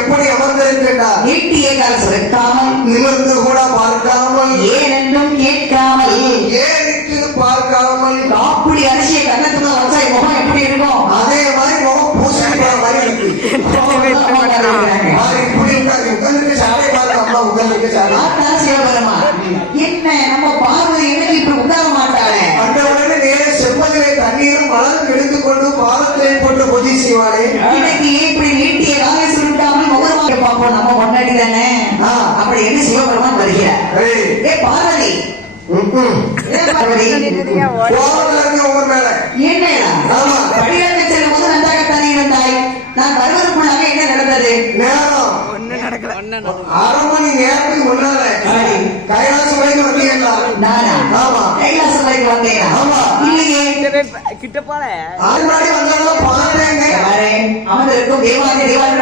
எப்படி அமர்ந்திருக்கின்றார் நீட்டிய கால் சுரக்காமல் கூட பார்க்காமல். ஏனென்றும் கேட்காமல். ஏறிட்டு பார்க்காமல்? அப்படி அரிசிய கண்ணத்துக்குள்ள முகம் எப்படி இருக்கும்? அதே மாதிரி முகம் பூசணி மாதிரி இருக்கு. என்ன நம்ம பார்வதி அந்த உடனே நேர செம்மதிரை தண்ணீரும் மலர் எடுத்துக்கொண்டு பாலத்தை போட்டு பொதி அப்படி என்ன சிவபெருமான் வருகிறார் ஏய், ஏ பார்வதி. ம்ம். ஏ பார்வதி. கோபத்துல இருக்கு உங்க மேல என்னடா ஆமா. படியாக செல்லும் போது நன்றாகத்தானே இருந்தாய்? நான் வருவதற்குள்ளாக என்ன நடந்தது? நேரம். அரை மணி நேரத்துக்கு முன்னால சரி. கைலாச மலைக்கு வந்தீங்களா? நானா? ஆமா. கைலாச மலைக்கு வந்தேனா? ஆமா. இல்லையே. கிட்ட போல. வந்தாலும் தேவாதி தேவாதி